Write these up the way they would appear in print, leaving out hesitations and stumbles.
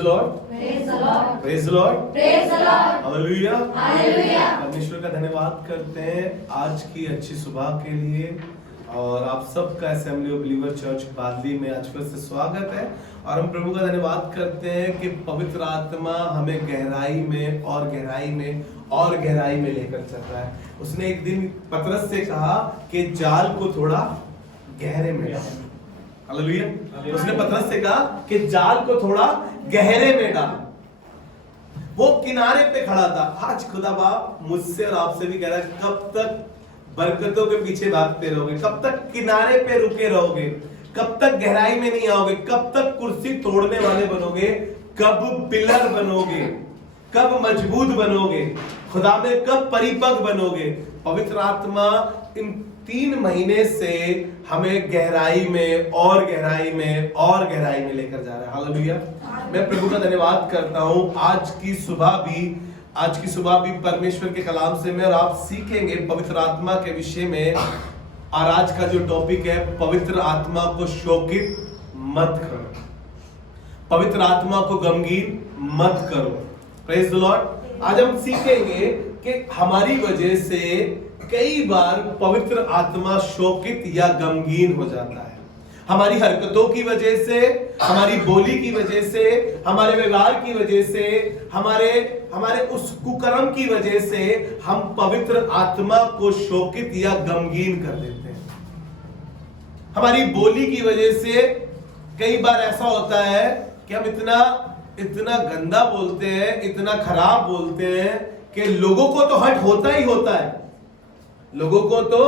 the Lord. Praise the Lord. Praise the Lord. Praise the Lord. Hallelujah. Hallelujah. परमेश्वर का धन्यवाद करते हैं आज की अच्छी सुबह के लिए और आप सबका असेंबली ऑफ बिलीवर चर्च बादली में आज फिर से स्वागत है। और हम प्रभु का धन्यवाद करते हैं कि पवित्र आत्मा हमें गहराई में और गहराई में और गहराई में लेकर चल रहा है। उसने एक दिन पतरस से कहा कि जाल को थोड़ा गहरे में डाल। हालेलुया। उसने पतरस से कहा कि जाल को थोड़ा गहरे में डाल। वो किनारे पे खड़ा था। आज खुदा बाप मुझसे और आपसे भी कह रहा है, कब तक बरकतों के पीछे भागते रहोगे, कब तक किनारे पे रुके रहोगे, कब तक गहराई में नहीं आओगे, कब तक कुर्सी तोड़ने वाले बनोगे, कब पिलर बनोगे, कब मजबूत बनोगे, खुदा में कब परिपक्व बनोगे। पवित्र आत्मा इन 3 महीने से हमें गहराई में और गहराई में और गहराई में लेकर जा रहा है। हालेलुया। मैं प्रभु का धन्यवाद करता हूं। आज की सुबह भी परमेश्वर के कलाम से मैं और आप सीखेंगे पवित्र आत्मा के विषय में। और आज का जो टॉपिक है, पवित्र आत्मा को शोकित मत करो, पवित्र आत्मा को गमगीन मत करो। Praise the Lord. आज हम सीखेंगे कि हमारी वजह से कई बार पवित्र आत्मा शोकित या गमगीन हो जाता है। हमारी हरकतों की वजह से, हमारी बोली की वजह से, हमारे व्यवहार की वजह से, हमारे उस कुकर्म की वजह से हम पवित्र आत्मा को शोकित या गमगीन कर देते हैं। हमारी बोली की वजह से कई बार ऐसा होता है कि हम इतना गंदा बोलते हैं, इतना खराब बोलते हैं कि लोगों को तो हर्ट होता ही होता है, लोगों को तो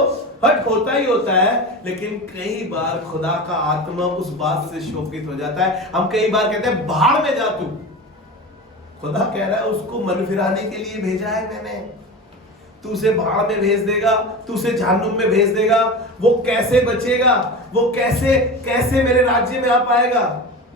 हर्ट होता ही होता है। लेकिन कई बार खुदा का आत्मा उस बात से शोकित हो जाता है। हम कई बार कहते हैं भाड़ में जा तू। खुदा कह रहा है उसको मन फिराने के लिए भेजा है मैंने। तू उसे भाड़ में भेज देगा, तू उसे जहन्नुम में भेज देगा। वो कैसे बचेगा, वो कैसे मेरे राज्य में आ पाएगा।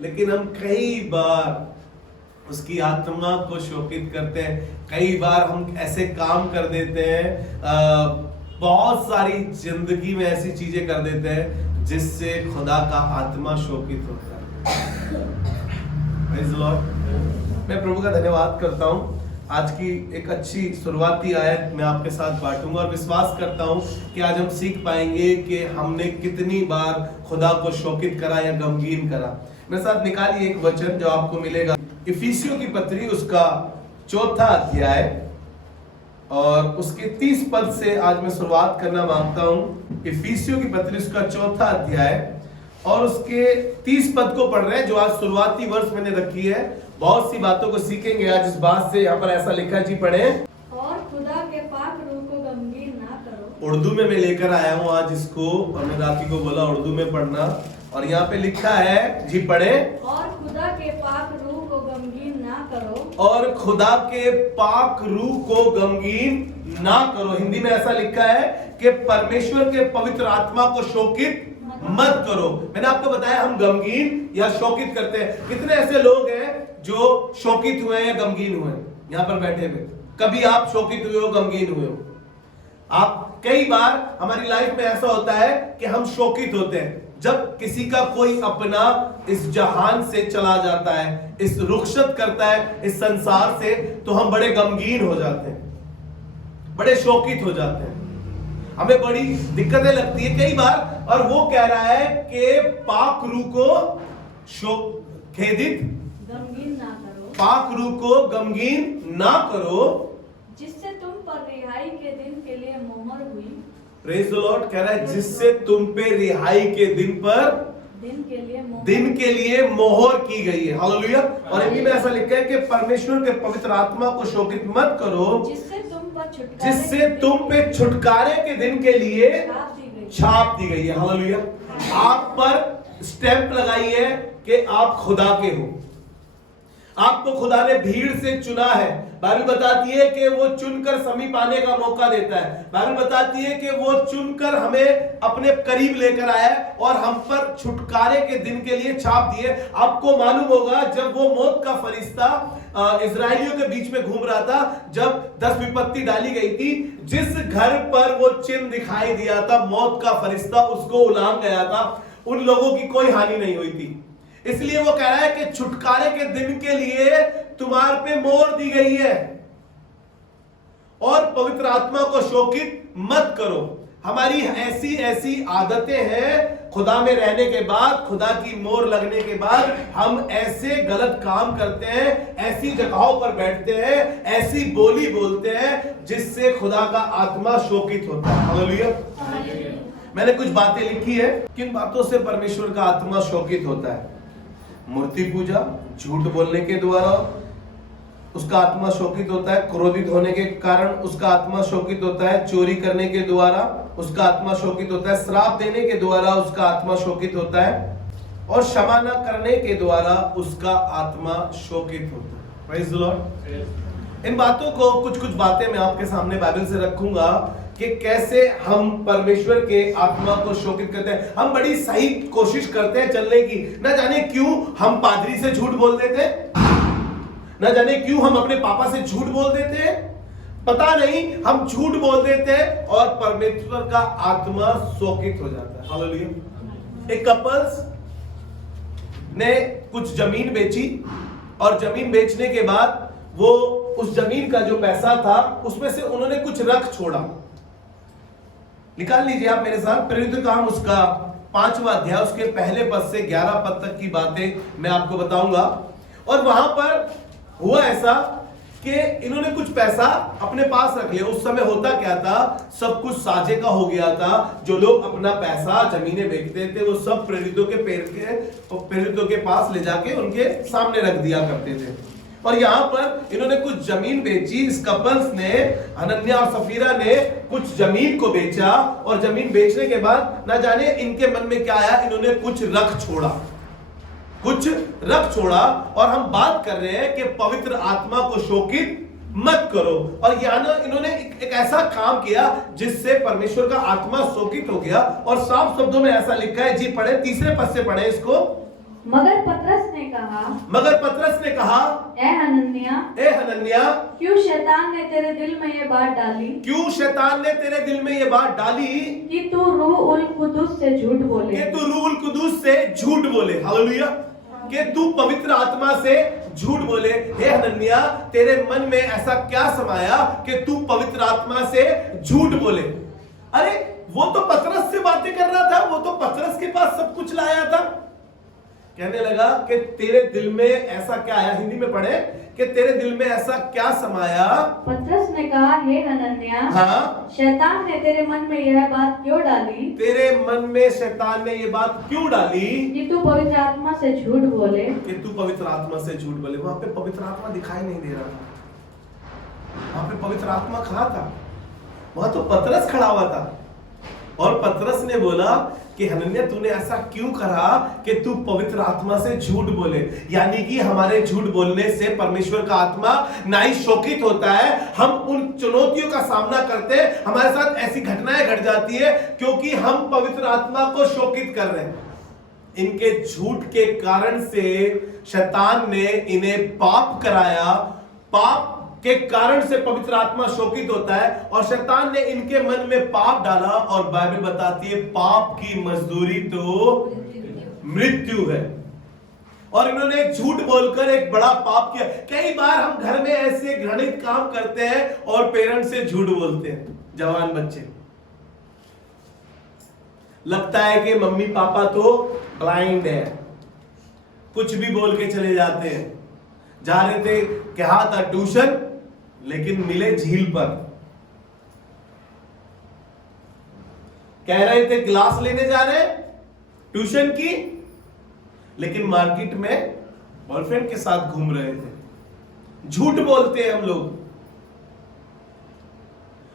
लेकिन हम कई बार उसकी आत्मा को शोकित करते हैं। कई बार हम ऐसे काम कर देते हैं, बहुत सारी जिंदगी में ऐसी चीजें कर देते हैं जिससे खुदा का आत्मा शोकित होता है। Praise the Lord. मैं प्रभु का धन्यवाद करता हूं। आज की एक अच्छी शुरुआती आयत मैं आपके साथ बांटूंगा और विश्वास करता हूं कि आज हम सीख पाएंगे कि हमने कितनी बार खुदा को शोकित करा या गमगीन करा। मेरे साथ निकालिए एक वचन जो आपको मिलेगा, इफिसियों की पत्री उसका 4था अध्याय और उसके 30 पद से आज मैं शुरुआत करना मांगता हूं। इफिसियों की पत्री उसका 4था अध्याय और उसके 30 पद को पढ़ रहे हैं, जो आज शुरुआती वर्ष मैंने रखी है। बहुत सी बातों को सीखेंगे आज इस बात से। यहाँ पर ऐसा लिखा जी, पढ़े। और खुदा के पाक रूह को गमगीन ना करो। उर्दू में मैं लेकर आया हूँ आज इसको, और मैं राखी को बोला उर्दू में पढ़ना। और यहाँ पे लिखा है जी, पढ़े। और खुदा के पाक रूह को गमगीन ना करो। और खुदा के पाक रूह को गमगीन ना करो। हिंदी में ऐसा लिखा है कि परमेश्वर के पवित्र आत्मा को शोकित मत करो। मैंने आपको बताया हम गमगीन या शोकित करते हैं। कितने ऐसे लोग हैं जो शोकित हुए हैं या गमगीन हुए हैं यहाँ पर बैठे हुए? कभी आप शोकित हुए हो, गमगीन हुए हो? आप कई बार हमारी लाइफ में ऐसा होता है कि हम शोकित होते हैं जब किसी का कोई अपना इस जहान से चला जाता है, इस रुखसत करता है इस संसार से, तो हम बड़े गमगीन हो जाते हैं, बड़े शोकित हो जाते हैं। हमें बड़ी दिक्कतें लगती है कई बार। और वो कह रहा है कि पाक रूह को खेदित गमगीन ना करो। पाक रूह को गमगीन ना करो, जिससे तुम पर रिहाई के दिन के लिए मोहर हुई। Praise the Lord. कह रहा है जिससे तुम पे रिहाई के दिन के लिए मोहर की गई है। हालेलुया। और हिंदी में ऐसा लिखा है कि परमेश्वर के पवित्र आत्मा को शोकित मत करो, जिससे तुम पे छुटकारे के दिन के लिए छाप दी गई है। हालेलुया। आप पर स्टैंप लगाई है कि आप खुदा के हो। आपको खुदा ने भीड़ से चुना है। बाइबल बताती है कि वो चुनकर समीप आने का मौका देता है। बाइबल बताती है कि वो चुनकर हमें अपने करीब लेकर आया और हम पर छुटकारे के दिन के लिए छाप दिए। आपको मालूम होगा जब वो मौत का फरिश्ता इजरायलियों के बीच में घूम रहा था, जब 10 विपत्ति डाली गई थी, जिस घर पर वो चिन्ह दिखाई दिया था, मौत का फरिश्ता उसको उलांग गया था। उन लोगों की कोई हानि नहीं हुई थी। इसलिए वो कह रहा है कि छुटकारे के दिन के लिए तुम्हार पे मोहर दी गई है और पवित्र आत्मा को शोकित मत करो। हमारी ऐसी ऐसी आदतें हैं, खुदा में रहने के बाद, खुदा की मोहर लगने के बाद हम ऐसे गलत काम करते हैं, ऐसी जगहों पर बैठते हैं, ऐसी बोली बोलते हैं जिससे खुदा का आत्मा शोकित होता है। हालेलुया। मैंने कुछ बातें लिखी है, किन बातों से परमेश्वर का आत्मा शोकित होता है। मूर्ति पूजा, झूठ बोलने के द्वारा उसका आत्मा शोकित होता है, क्रोधित होने के कारण उसका आत्मा शोकित होता है, चोरी करने के द्वारा उसका आत्मा शोकित होता है, श्राप देने के द्वारा उसका आत्मा शोकित होता है, और क्षमा न करने के द्वारा उसका आत्मा शोकित होता है। Praise the Lord. इन बातों को कुछ बातें मैं आपके सामने बाइबल से रखूंगा कि कैसे हम परमेश्वर के आत्मा को शोकित करते हैं। हम बड़ी सही कोशिश करते हैं चलने की, न जाने क्यों हम पादरी से झूठ बोल देते हैं, न जाने क्यों हम अपने पापा से झूठ बोल देते हैं, पता नहीं हम झूठ बोल देते हैं और परमेश्वर का आत्मा शोकित हो जाता है। हालेलुया। एक कपल्स ने कुछ जमीन बेची और जमीन बेचने के बाद वो उस जमीन का जो पैसा था उसमें से उन्होंने कुछ रख छोड़ा। निकाल लीजिए आप मेरे साथ प्रेरित काम उसका 5वां अध्याय, उसके पहले पद से 11 पद तक की बातें मैं आपको बताऊंगा। और वहां पर हुआ ऐसा कि इन्होंने कुछ पैसा अपने पास रख लिया। उस समय होता क्या था, सब कुछ साझे का हो गया था। जो लोग अपना पैसा जमीनें बेचते थे वो सब प्रेरितों के पास ले जाके उनके सामने रख दिया करते थे। और यहाँ पर इन्होंने कुछ जमीन बेची। इस कपल्स ने, हनन्याह और सफीरा ने कुछ जमीन को बेचा और जमीन बेचने के बाद न जाने इनके मन में क्या आया, इन्होंने कुछ रख छोड़ा। और हम बात कर रहे हैं कि पवित्र आत्मा को शोकित मत करो। और यहाँ इन्होंने एक ऐसा काम किया जिससे परमेश्वर का आत्मा शोकित हो गया। और साफ शब्दों में ऐसा लिखा है, जी पढ़े, 3 पद से पढ़े इसको। मगर पतरस ने कहा, ए हनन्याह, क्यों शैतान ने तेरे दिल में ये बात डाली कि तू रूह उल कुदूस से झूठ बोले। हालेलुया। कि तू पवित्र आत्मा से झूठ बोले। हे हनन्याह, तेरे मन में ऐसा क्या समाया कि तू पवित्र आत्मा से झूठ बोले? अरे वो तो पतरस से बातें कर रहा था, वो तो पतरस के पास सब कुछ लाया था। कहने लगा कि तेरे दिल में ऐसा क्या आया, हिंदी में पढ़े, कि तेरे दिल में ऐसा क्या समाया। पतरस ने कहा, हे हनन्याह, हाँ, शैतान ने तेरे मन में यह बात क्यों डाली? तेरे मन में शैतान ने ये बात क्यों डाली कि तू पवित्र आत्मा से झूठ बोले। वहां पे पवित्र आत्मा दिखाई नहीं दे रहा था। वहां पे पवित्र आत्मा कहाँ था? वहां तो पतरस खड़ा हुआ था। और पतरस ने बोला कि हनन्याह, तूने ऐसा क्यों करा कि तू पवित्र आत्मा से झूठ बोले? यानी कि हमारे झूठ बोलने से परमेश्वर का आत्मा ना ही शोकित होता है, हम उन चुनौतियों का सामना करते हैं, हमारे साथ ऐसी घटनाएं घट जाती है क्योंकि हम पवित्र आत्मा को शोकित कर रहे हैं। इनके झूठ के कारण से शैतान ने इन्हें पाप कराया। पाप के कारण से पवित्र आत्मा शोकित होता है और शैतान ने इनके मन में पाप डाला। और बाइबल बताती है पाप की मजदूरी तो मृत्यु है। और इन्होंने झूठ बोलकर एक बड़ा पाप किया। कई बार हम घर में ऐसे घृणित काम करते हैं और पेरेंट्स से झूठ बोलते हैं। जवान बच्चे, लगता है कि मम्मी पापा तो ब्लाइंड है, कुछ भी बोल के चले जाते हैं। जा रहे थे, कहा था ट्यूशन, लेकिन मिले झील पर। कह रहे थे क्लास लेने जा रहे ट्यूशन की, लेकिन मार्केट में बॉयफ्रेंड के साथ घूम रहे थे। झूठ बोलते हैं हम लोग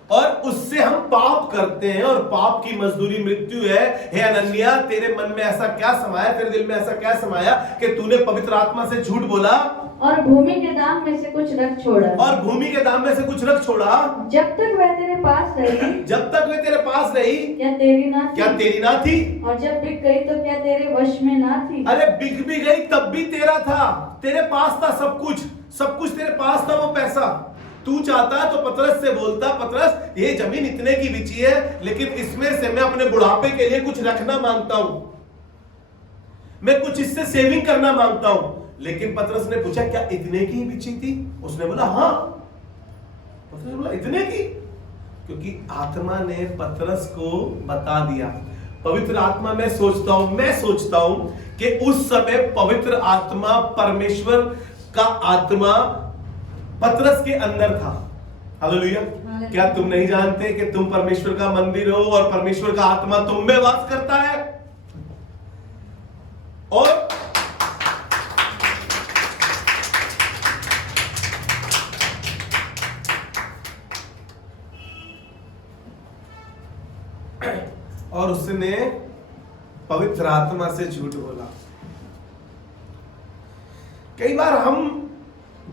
और उससे हम पाप करते हैं और पाप की मजदूरी मृत्यु है। हे हनन्याह, तेरे मन में ऐसा क्या समाया, तेरे दिल में ऐसा क्या समाया कि तूने पवित्र आत्मा से झूठ बोला और भूमि के दाम में से कुछ रख छोड़ा। जब तक वह तेरे पास रही, क्या तेरी ना थी? और जब बिक गई तो क्या तेरे वश में ना थी? अरे बिक भी गई तब भी तेरा था, तेरे पास था सब कुछ तेरे पास था। वो पैसा तू चाहता तो पतरस से बोलता, पतरस ये जमीन इतने की बिची है, लेकिन इसमें से मैं अपने बुढ़ापे के लिए कुछ रखना मांगता हूं। मैं कुछ इससे सेविंग करना मांगता हूं। लेकिन पतरस ने पूछा क्या इतने की ही बिछी थी? उसने बोला हाँ। पतरस ने बोला इतने की? क्योंकि आत्मा ने पतरस को बता दिया। पवित्र आत्मा मैं सोचता हूं कि उस समय पवित्र आत्मा, परमेश्वर का आत्मा पतरस के अंदर था। हालेलुया। क्या तुम नहीं जानते कि तुम परमेश्वर का मंदिर हो और परमेश्वर का आत्मा तुम में वास करता है? और उसने पवित्र आत्मा से झूठ बोला। कई बार हम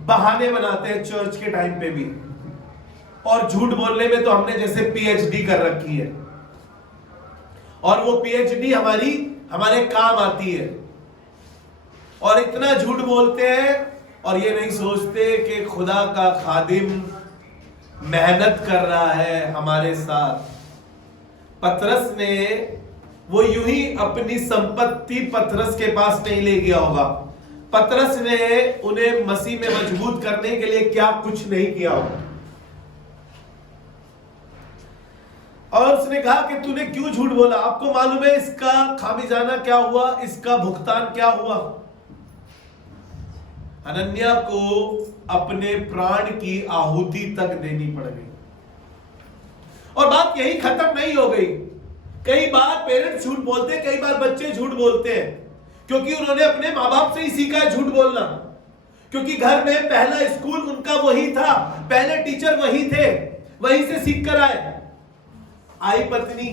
बहाने बनाते हैं चर्च के टाइम पे भी, और झूठ बोलने में तो हमने जैसे पीएचडी कर रखी है, और वो पीएचडी हमारे काम आती है, और इतना झूठ बोलते हैं और ये नहीं सोचते कि खुदा का खादिम मेहनत कर रहा है हमारे साथ। पतरस ने वो यूं ही अपनी संपत्ति पतरस के पास नहीं ले गया होगा। पतरस ने उन्हें मसीह में मजबूत करने के लिए क्या कुछ नहीं किया होगा। और उसने कहा कि तूने क्यों झूठ बोला? आपको मालूम है इसका खामियाजा क्या हुआ, इसका भुगतान क्या हुआ? हनन्याह को अपने प्राण की आहुति तक देनी पड़ गई। और बात यही खत्म नहीं हो गई। कई बार पेरेंट्स झूठ बोलते हैं, कई बार बच्चे झूठ बोलते हैं, क्योंकि उन्होंने अपने माँ बाप से ही सीखा है झूठ बोलना। क्योंकि घर में पहला स्कूल उनका वही था, पहले टीचर वही थे, वहीं से सीख कर आए। आई पत्नी,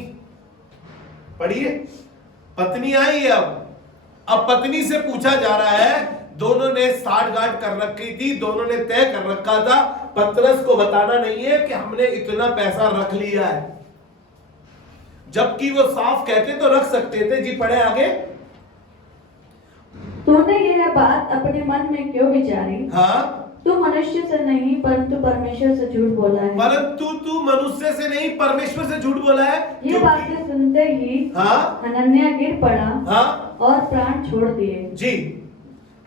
पढ़िए, पत्नी आई है। अब पत्नी से पूछा जा रहा है, दोनों ने साठगांठ कर रखी थी, दोनों ने तय कर रखा था, पतरस को बताना नहीं है कि हमने इतना पैसा रख लिया है। जबकि वो साफ कहते तो रख सकते थे। जी पढ़े आगे। तूने यह बात अपने मन में क्यों विचारी? हाँ, तू मनुष्य से नहीं परंतु परमेश्वर से झूठ बोला है। परंतु तू मनुष्य से नहीं परमेश्वर से झूठ बोला है। ये बातें सुनते ही हाँ, हनन्याह गिर पड़ा, हाँ, और प्राण छोड़ दिए। जी,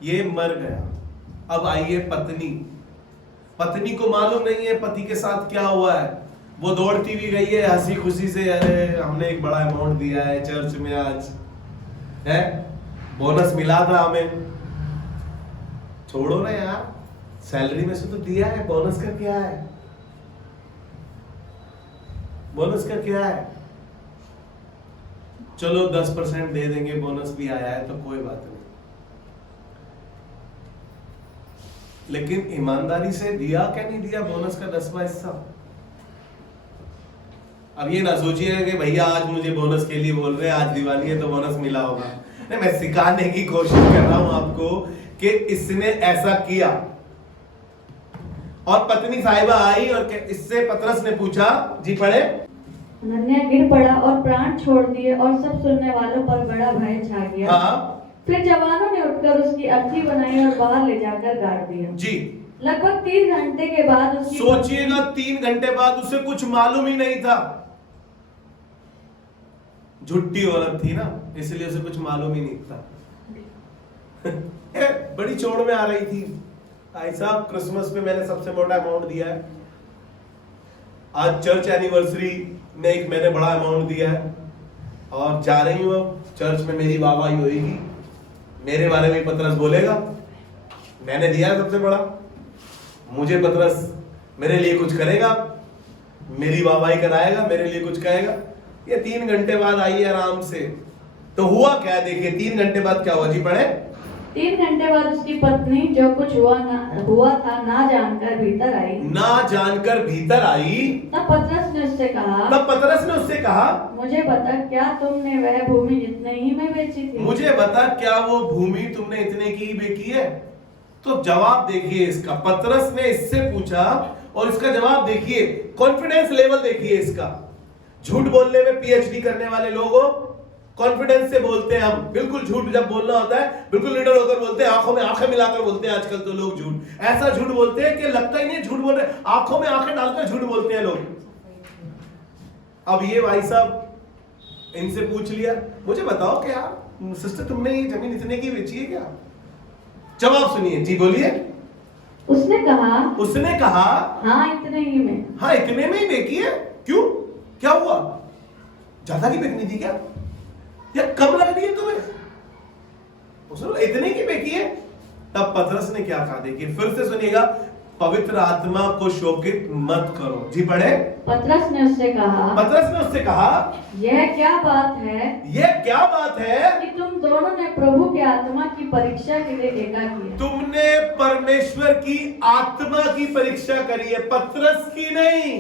ये मर गया। अब आइए पत्नी को मालूम नहीं है पति के साथ क्या हुआ है। वो दौड़ती भी गई है हंसी खुशी से, अरे हमने एक बड़ा अमाउंट दिया है चर्च में, आज है बोनस मिला था हमें। छोड़ो ना यार, सैलरी में से तो दिया है, बोनस का क्या है? बोनस का क्या है? चलो 10% दे देंगे, बोनस भी आया है तो कोई बात नहीं। लेकिन ईमानदारी से दिया क्या नहीं दिया बोनस का 10वां हिस्सा? अब ये ना सोचिए कि भैया आज मुझे बोनस के लिए बोल रहे हैं, आज दिवाली है तो बोनस मिला होगा। नहीं, मैं सिखाने की कोशिश कर रहा हूं आपको कि इसने ऐसा किया। और पत्नी साहिबा आई और इससे पतरस ने पूछा, जी पढ़े। हनन्याह गिर पड़ा और प्राण छोड़ दिए, और सब सुनने वालों पर बड़ा भय छा गया। हाँ, फिर जवानों ने उठकर उसकी अर्थी बनाई और बाहर ले जाकर गाड़ दिया। जी, लगभग 3 घंटे के बाद उसकी सोचिएगा 3 घंटे बाद उसे कुछ मालूम ही नहीं था। झुट्टी औरत थी ना, इसलिए उसे कुछ मालूम ही नहीं था। बड़ी चोट में आ रही थी। भाई साहब, क्रिसमस पे मैंने सबसे मोटा अमाउंट दिया है, आज चर्च एनिवर्सरी में एक मैंने बड़ा अमाउंट दिया है, और जा रही हूं अब चर्च में मेरी वाहवाही होगी, मेरे बारे में पतरस बोलेगा मैंने दिया है सबसे बड़ा, मुझे पतरस मेरे लिए कुछ करेगा, मेरी वाहवाही कराएगा, मेरे लिए कुछ कहेगा। ये 3 घंटे बाद आई आराम से। तो हुआ क्या, देखिए 3 घंटे बाद क्या हुआ, जी पढ़े। 3 घंटे बाद उसकी पत्नी जो कुछ हुआ था ना जानकर भीतर आई। ना जानकर भीतर आई। तब पतरस ने उससे कहा, मुझे बता क्या तुमने वह भूमि इतने ही में बेची थी? मुझे बता क्या वो भूमि तुमने इतने की ही बेची है? तो जवाब देखिए इसका, पतरस ने इससे पूछा और इसका जवाब देखिए, कॉन्फिडेंस लेवल देखिए इसका। झूठ बोलने में पीएचडी करने वाले लोगों, कॉन्फिडेंस से बोलते हैं हम, बिल्कुल झूठ जब बोलना होता है बिल्कुल लीडर होकर बोलते हैं, आंखों में आंखें मिलाकर बोलते हैं। आजकल तो लोग झूठ ऐसा झूठ बोलते हैं कि लगता ही नहीं झूठ बोल रहे, आंखों में आंखें डालकर झूठ बोलते हैं लोग। अब ये भाई साहब इनसे पूछ लिया, मुझे बताओ कि यार सिस्टर तुमने ये जमीन इतने की बेची है क्या? जवाब सुनिए जी, बोलिए। उसने कहा हाँ इतने ही में। हाँ इतने में ही बेची है? क्यों, क्या हुआ? ज्यादा की बेचनी थी क्या, या कम लग रही है तुम्हें? उसने इतने की बेची है। तब पतरस ने क्या कहा, देखिए फिर से सुनिएगा, पवित्र आत्मा को शोकित मत करो। जी पढ़े। पतरस ने उससे कहा यह क्या बात है कि तुम दोनों ने प्रभु के आत्मा की परीक्षा के लिए एका किया। तुमने परमेश्वर की आत्मा की परीक्षा करी है, पतरस की नहीं।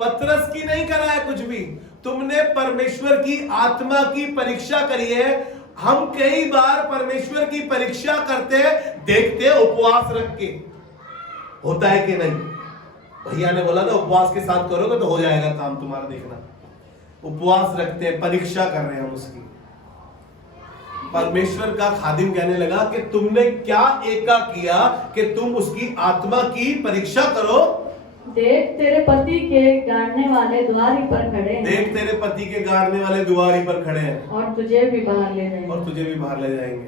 पतरस की नहीं करा है कुछ भी, तुमने परमेश्वर की आत्मा की परीक्षा करी है। हम कई बार परमेश्वर की परीक्षा करते हैं, देखते हैं उपवास रख के होता है कि नहीं। भैया ने बोला ना उपवास के साथ करोगे तो हो जाएगा काम तुम्हारा, देखना। उपवास रखते हैं, परीक्षा कर रहे हैं हम उसकी। परमेश्वर का खादिम कहने लगा कि तुमने क्या एका किया कि तुम उसकी आत्मा की परीक्षा करो। देख तेरे पति के गाड़ने वाले द्वारी पर खड़े हैं। देख तेरे पति के गाड़ने वाले द्वारी पर खड़े हैं, और तुझे भी बाहर ले जाएंगे।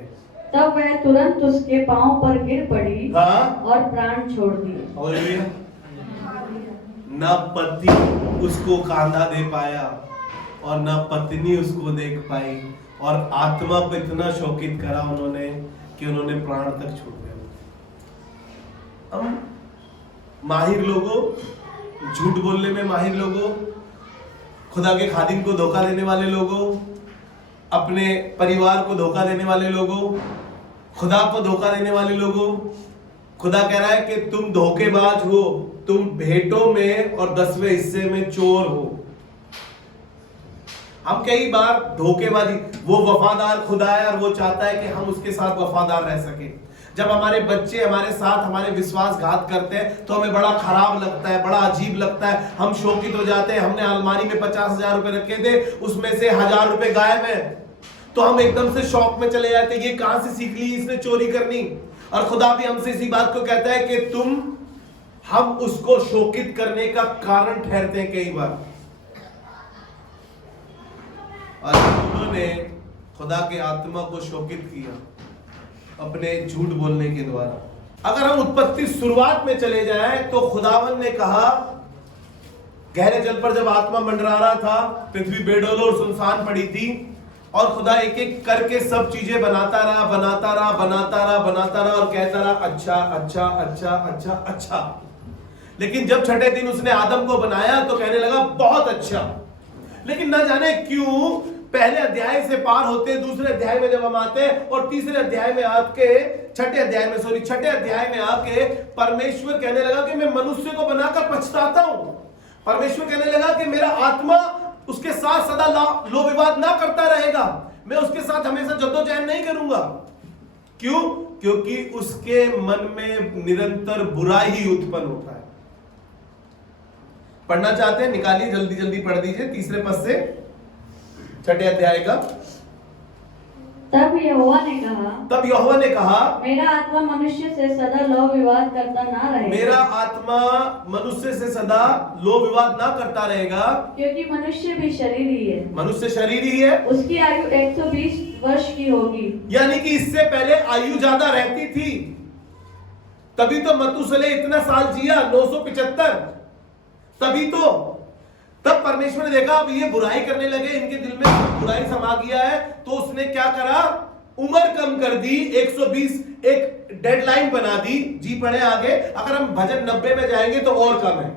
तब वह तुरंत उसके पांव पर गिर पड़ी। हाँ? और प्राण छोड़ दिए। हालेलुया। ना पति उसको कांधा दे पाया और ना पत्नी उसको देख पाई, और आत्मा को इतना शोकित करा उन्होंने कि उन्होंने प्राण तक छोड़ दिया। हम माहिर लोगों, झूठ बोलने में माहिर लोगों, खुदा के खादिम को धोखा देने वाले लोगों, अपने परिवार को धोखा देने वाले लोगों, खुदा को धोखा देने वाले लोगों। खुदा कह रहा है कि तुम धोखेबाज हो, तुम भेंटों में और 10वें हिस्से में चोर हो। हम कई बार धोखेबाजी, वो वफादार खुदा है और वो चाहता है कि हम उसके साथ वफादार रह सके। जब हमारे बच्चे हमारे साथ हमारे विश्वासघात करते हैं तो हमें बड़ा खराब लगता है, बड़ा अजीब लगता है, हम शोकित हो जाते हैं। हमने अलमारी में 50,000 रुपए रखे थे, उसमें से 1,000 रुपए गायब है, तो हम एकदम से शौक में चले जाते हैं, ये कहां से सीख ली इसने चोरी करनी। और खुदा भी हमसे इसी बात को कहता है कि हम उसको शोकित करने का कारण ठहरते हैं कई बार। और उन्होंने खुदा के आत्मा को शोकित किया अपने झूठ बोलने के द्वारा। अगर हम उत्पत्ति शुरुआत में चले जाएं तो खुदावन ने कहा, गहरे जल पर जब आत्मा मंडरा रहा था, पृथ्वी बेडौल और सुनसान पड़ी थी, और खुदा एक एक करके सब चीजें बनाता रहा और कहता रहा अच्छा अच्छा अच्छा अच्छा अच्छा। लेकिन जब छठे दिन उसने आदम को बनाया तो कहने लगा बहुत अच्छा। लेकिन न जाने क्यों पहले अध्याय से पार होते, दूसरे अध्याय में जब हम आते और तीसरे अध्याय में आके छठे अध्याय में आके परमेश्वर कहने लगा कि मैं मनुष्य को बनाकर पछताता हूं। परमेश्वर कहने लगा कि मेरा आत्मा उसके साथ सदा लो विवाद ना करता रहेगा, मैं उसके साथ हमेशा जद्दोजहद नहीं करूंगा। क्यों? क्योंकि उसके मन में निरंतर बुराई ही उत्पन्न होता है। पढ़ना चाहते हैं, निकालिए, जल्दी जल्दी पढ़ दीजिए तीसरे पद से छठे अध्याय का। तब यहोवा ने कहा मेरा आत्मा मनुष्य से सदा लो विवाद करता ना रहेगा। मेरा आत्मा मनुष्य से सदा लो विवाद ना करता रहेगा, क्योंकि मनुष्य भी शरीर ही है। मनुष्य शरीर ही है। उसकी आयु 120 वर्ष की होगी। यानी कि इससे पहले आयु ज्यादा रहती थी, तभी तो मतुसले इतना साल जिया, 975। तभी तो तब परमेश्वर ने देखा अब ये बुराई करने लगे, इनके दिल में बुराई समा गया है, तो उसने क्या करा, उम्र कम कर दी, 120 एक डेडलाइन बना दी। जी पढ़े आगे। अगर हम भजन 90 में जाएंगे तो और कम है,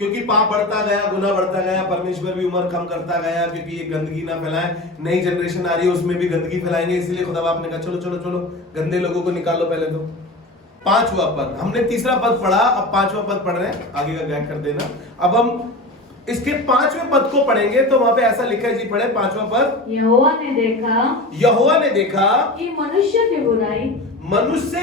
क्योंकि पाप बढ़ता गया, गुनाह बढ़ता गया, परमेश्वर भी उम्र कम करता गया, क्योंकि ये गंदगी ना फैलाए। नई जनरेशन आ रही है, उसमें भी गंदगी फैलाएंगे, इसलिए खुदा बाप ने कहा चलो चलो चलो गंदे लोगों को निकालो पहले। तो 5वां पद, हमने तीसरा पद पढ़ा, अब 5वां पद पढ़ रहे हैं, आगे का गैप कर देना। अब हम इसके 5वें पद को पढ़ेंगे तो वहां पे ऐसा लिखा है, जी पढ़े 5वां पद। यहोवा ने देखा कि मनुष्य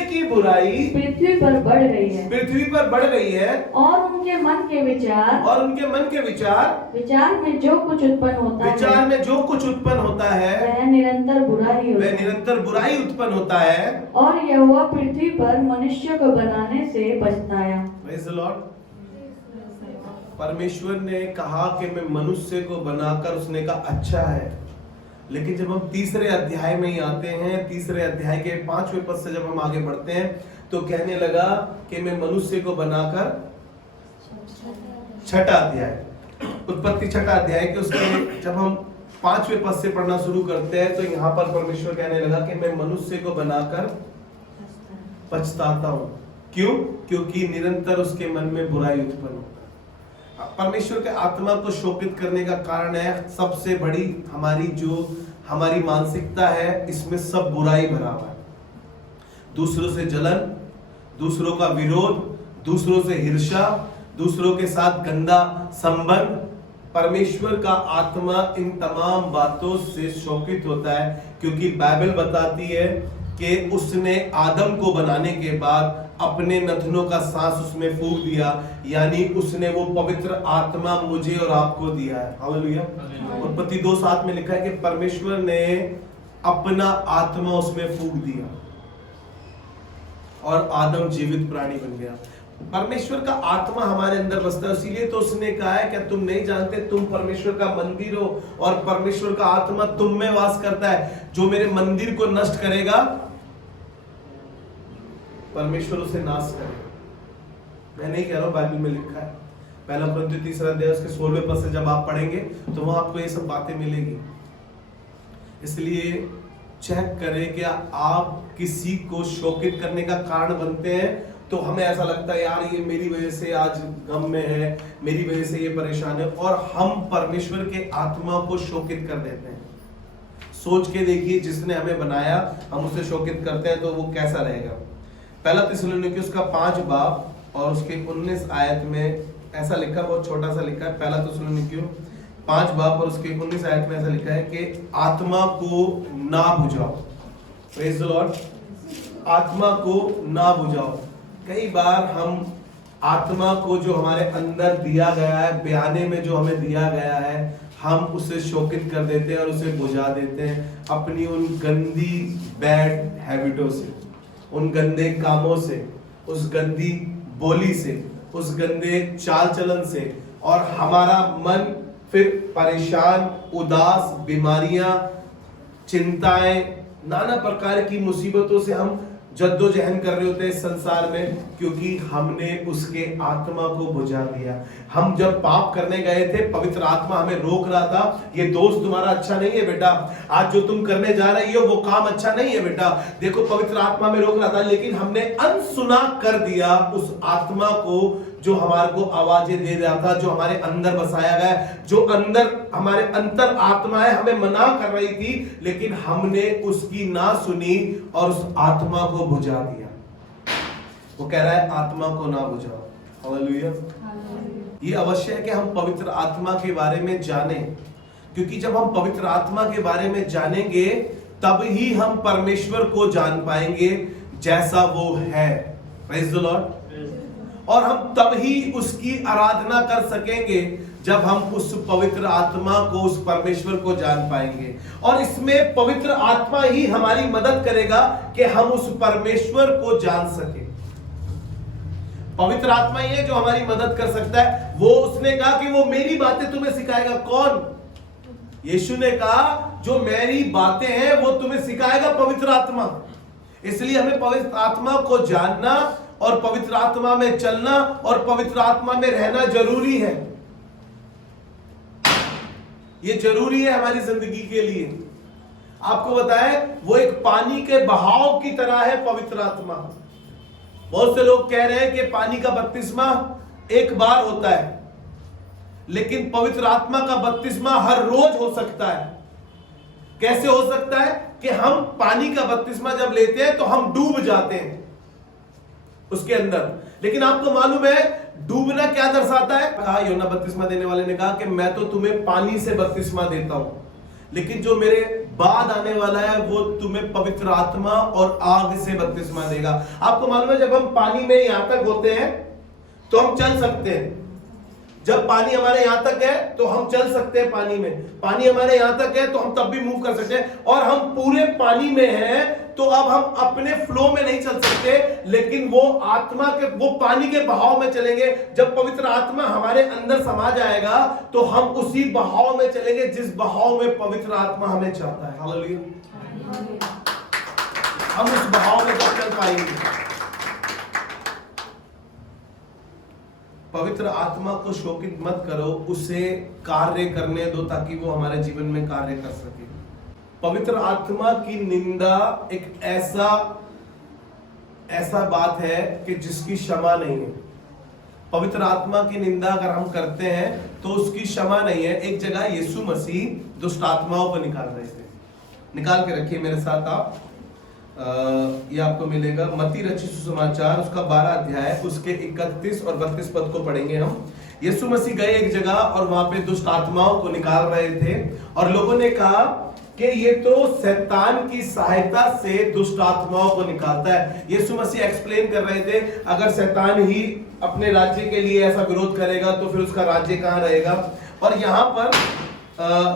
की बुराई पृथ्वी पर बढ़ गई है, और उनके मन के विचार में जो कुछ उत्पन्न होता है वह निरंतर बुराई उत्पन्न होता है। और यहोवा पृथ्वी पर मनुष्य को बनाने से पछताया। Praise the Lord। परमेश्वर ने कहा कि मैं मनुष्य को बनाकर, उसने कहा अच्छा है। लेकिन जब हम तीसरे अध्याय में ही आते हैं, तीसरे अध्याय के 5वें पद से जब हम आगे बढ़ते हैं तो कहने लगा कि मैं मनुष्य को बनाकर, छठा अध्याय, उत्पत्ति छठा अध्याय के उसके जब हम 5वें पद से पढ़ना शुरू करते हैं तो यहाँ पर परमेश्वर कहने लगा कि मैं मनुष्य को बनाकर पछताता हूं। क्यों? क्योंकि निरंतर उसके मन में बुराई उत्पन्न होता है। परमेश्वर के आत्मा को शोकित करने का कारण है, सबसे बड़ी हमारी मानसिकता है, इसमें सब बुराई भरा हुआ है। दूसरों से जलन, दूसरों का विरोध, दूसरों से ईर्ष्या, दूसरों के साथ गंदा संबंध। परमेश्वर का आत्मा इन तमाम बातों से शोकित होता है, क्योंकि बाइबल बताती है कि उसने आदम को बनाने के बाद अपने नथनों का सांस उसमें फूंक दिया, यानी उसने वो पवित्र आत्मा मुझे और आपको दिया है। हालेलुया। उत्पत्ति 2:7 में लिखा है कि परमेश्वर ने अपना आत्मा उसमें फूंक दिया और आदम जीवित प्राणी बन गया। परमेश्वर का आत्मा हमारे अंदर बसता है, इसीलिए तो उसने कहा है क्या तुम नहीं जानते तुम परमेश्वर का मंदिर हो और परमेश्वर का आत्मा तुम में वास करता है। जो मेरे मंदिर को नष्ट करेगा परमेश्वर उसे नाश करेगा। मैं नहीं कह रहा हूं, बाइबल में लिखा है। पहला कुरिन्थियों 3 अध्याय उसके 16वें पद से जब आप पढ़ेंगे तो वहां आपको ये सब बातें मिलेगी। इसलिए चेक करें कि आप किसी को शोकित करने का कारण बनते हैं तो हमें ऐसा लगता है यार ये मेरी वजह से आज गम में है, मेरी वजह से ये परेशान है, और हम परमेश्वर के आत्मा को शोकित कर देते हैं। सोच के देखिए, जिसने हमें बनाया हम उसे शोकित करते हैं तो वो कैसा रहेगा। पहला थिस्सलुनीकियों उसका 5 बाब और उसके 19 आयत में ऐसा लिखा, बहुत छोटा सा लिखा है। पहला थिस्सलुनीकियों 5 बाब और उसके 19 आयत में ऐसा लिखा है कि आत्मा को ना बुझाओ। Praise the Lord. आत्मा को ना बुझाओ। कई बार हम आत्मा को जो हमारे अंदर दिया गया है, बयाने में जो हमें दिया गया है, हम उसे शोकित कर देते हैं और उसे बुझा देते हैं अपनी उन गंदी बैड हैबिटों से, उन गंदे कामों से, उस गंदी बोली से, उस गंदे चाल चलन से, और हमारा मन फिर परेशान, उदास, बीमारियां, चिंताएं, नाना प्रकार की मुसीबतों से हम जद्दोजहद कर रहे होते हैं संसार में, क्योंकि हमने उसके आत्मा को बुझा दिया। हम जब पाप करने गए थे, पवित्र आत्मा हमें रोक रहा था, ये दोस्त तुम्हारा अच्छा नहीं है बेटा, आज जो तुम करने जा रही हो वो काम अच्छा नहीं है बेटा, देखो पवित्र आत्मा में रोक रहा था, लेकिन हमने अनसुना कर दिया उस आत्मा को जो हमारे को आवाजें दे रहा था, जो हमारे अंदर बसाया गया, जो अंदर हमारे अंतर आत्माएं हमें मना कर रही थी, लेकिन हमने उसकी ना सुनी और उस आत्मा को बुझा दिया। वो कह रहा है आत्मा को ना बुझाओ। हालेलुया। ये अवश्य है कि हम पवित्र आत्मा के बारे में जानें, क्योंकि जब हम पवित्र आत्मा के बारे में जानेंगे तब ही हम परमेश्वर को जान पाएंगे जैसा वो है। Praise the Lord. और हम तब ही उसकी आराधना कर सकेंगे जब हम उस पवित्र आत्मा को, उस परमेश्वर को जान पाएंगे। और इसमें पवित्र आत्मा ही हमारी मदद करेगा कि हम उस परमेश्वर को जान सके। पवित्र आत्मा ही है जो हमारी मदद कर सकता है। वो उसने कहा कि वो मेरी बातें तुम्हें सिखाएगा। कौन? यीशु ने कहा जो मेरी बातें हैं वो तुम्हें सिखाएगा पवित्र आत्मा। इसलिए हमें पवित्र आत्मा को जानना और पवित्र आत्मा में चलना और पवित्र आत्मा में रहना जरूरी है। ये जरूरी है हमारी जिंदगी के लिए। आपको बताएं, वो एक पानी के बहाव की तरह है पवित्र आत्मा। बहुत से लोग कह रहे हैं कि पानी का बपतिस्मा एक बार होता है, लेकिन पवित्र आत्मा का बपतिस्मा हर रोज हो सकता है। कैसे हो सकता है? कि हम पानी का बपतिस्मा जब लेते हैं तो हम डूब जाते हैं उसके अंदर, लेकिन आपको मालूम है डूबना क्या दर्शाता है? कहा यूहन्ना बपतिस्मा देने वाले ने कहा कि मैं तो तुम्हें पानी से बपतिस्मा देता हूं, लेकिन जो मेरे बाद आने वाला है वो तुम्हें पवित्र आत्मा और आग से बपतिस्मा देगा। आपको मालूम है जब हम पानी में यहां तक होते हैं तो हम चल सकते हैं, जब पानी हमारे यहां तक है तो हम चल सकते हैं पानी में, पानी हमारे यहां तक है तो हम तब भी मूव कर सकते हैं, और हम पूरे पानी में हैं तो अब हम अपने फ्लो में नहीं चल सकते, लेकिन वो आत्मा के, वो पानी के बहाव में चलेंगे। जब पवित्र आत्मा हमारे अंदर समा जाएगा तो हम उसी बहाव में चलेंगे जिस बहाव में पवित्र आत्मा हमें चाहता है। हालेलुया। हम उस बहाव में कब चल पाएंगे? पवित्र आत्मा को शोकित मत करो, उसे कार्य करने दो ताकि वो हमारे जीवन में कार्य कर सके। पवित्र आत्मा की निंदा एक ऐसा बात है कि जिसकी क्षमा नहीं है। पवित्र आत्मा की निंदा अगर हम करते हैं तो उसकी क्षमा नहीं है। एक जगह यीशु मसीह दुष्ट आत्माओं को निकाल रहे थे, निकाल के रखिए मेरे साथ आप, ये आपको मिलेगा मत्ती रचित सुसमाचार उसका 12 अध्याय उसके 31 और 32 पद को पढ़ेंगे हम। यीशु मसीह गए एक जगह और वहां पे दुष्ट आत्माओं को निकाल रहे थे, और लोगों ने कहा कि ये तो शैतान की सहायता से दुष्ट आत्माओं को निकालता है। यीशु मसीह एक्सप्लेन कर रहे थे, अगर शैतान ही अपने राज्य के लिए ऐसा विरोध करेगा तो फिर उसका राज्य कहां रहेगा। और यहाँ पर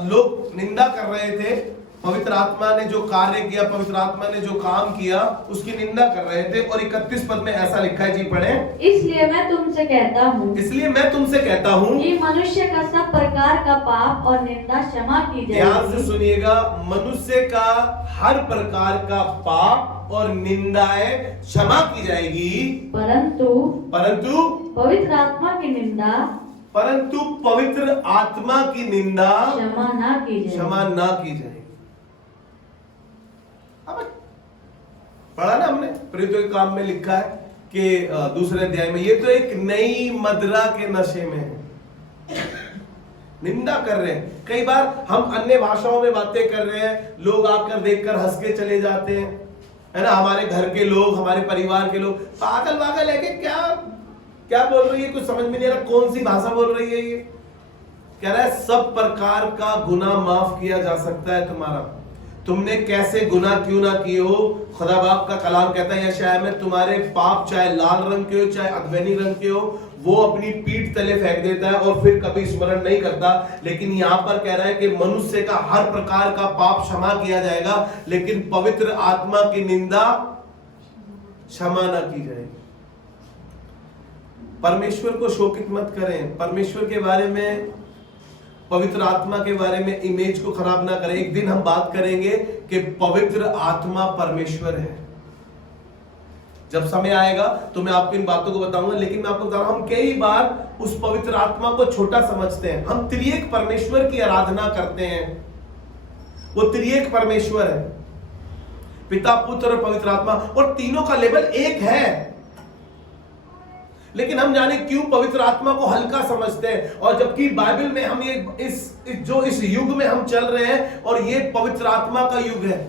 लोग निंदा कर रहे थे, पवित्र आत्मा ने जो कार्य किया, पवित्र आत्मा ने जो काम किया उसकी निंदा कर रहे थे। और 31 पद में ऐसा लिखा है, जी पढ़ें। इसलिए मैं तुमसे कहता हूँ कि मनुष्य का सब प्रकार का पाप और निंदा क्षमा की जाएगी। ध्यान से सुनिएगा, मनुष्य का हर प्रकार का पाप और निंदाएं क्षमा की जाएगी, परंतु पवित्र आत्मा की निंदा, परंतु पवित्र आत्मा की निंदा क्षमा ना की जाए। पढ़ा ना हमने, प्रेरितों के काम में लिखा है कि दूसरे अध्याय में, ये तो एक नई मदिरा के नशे में है, निंदा कर रहे हैं। कई बार हम अन्य भाषाओं में बातें कर रहे हैं, लोग आकर देखकर हंस के चले जाते हैं, है ना। हमारे घर के लोग, हमारे परिवार के लोग पागल है कि क्या बोल रही है, कुछ समझ में नहीं आ रहा, कौन सी भाषा बोल रही है ये। कह रहा है सब प्रकार का गुनाह माफ किया जा सकता है तुम्हारा, तुमने कैसे गुनाह क्यों ना किए हो। खुदा बाप का कलाम कहता है यशायाह में, तुम्हारे पाप चाहे लाल रंग के हो चाहे अधवैनी रंग के हो, वो अपनी पीठ तले फेंक देता है और फिर कभी स्मरण नहीं करता। लेकिन यहां पर कह रहा है कि मनुष्य का हर प्रकार का पाप क्षमा किया जाएगा, लेकिन पवित्र आत्मा की निंदा क्षमा ना की जाएगी। परमेश्वर को शोकित मत करें, परमेश्वर के बारे में, पवित्र आत्मा के बारे में इमेज को खराब ना करें। एक दिन हम बात करेंगे कि पवित्र आत्मा परमेश्वर है। जब समय आएगा तो मैं आपको इन बातों को बताऊंगा, लेकिन मैं आपको बता रहा हूं, हम कई बार उस पवित्र आत्मा को छोटा समझते हैं। हम त्रिएक परमेश्वर की आराधना करते हैं, वो त्रिएक परमेश्वर है, पिता पुत्र और पवित्र आत्मा, और तीनों का लेवल एक है। लेकिन हम जाने क्यों पवित्र आत्मा को हल्का समझते हैं, और जबकि बाइबल में हम ये इस युग में हम चल रहे हैं और ये पवित्र आत्मा का युग है।